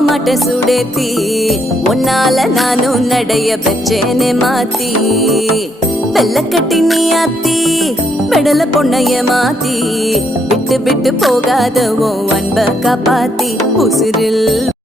மாட்ட சுடேத்தி உன்னால நானும் நடைய பெற்றேனே மாத்தி வெள்ள கட்டி நீ ஆத்தி பெடல பொண்ணைய மாத்தி விட்டு விட்டு போகாத உன் அன்ப காப்பாத்தி உசிரில்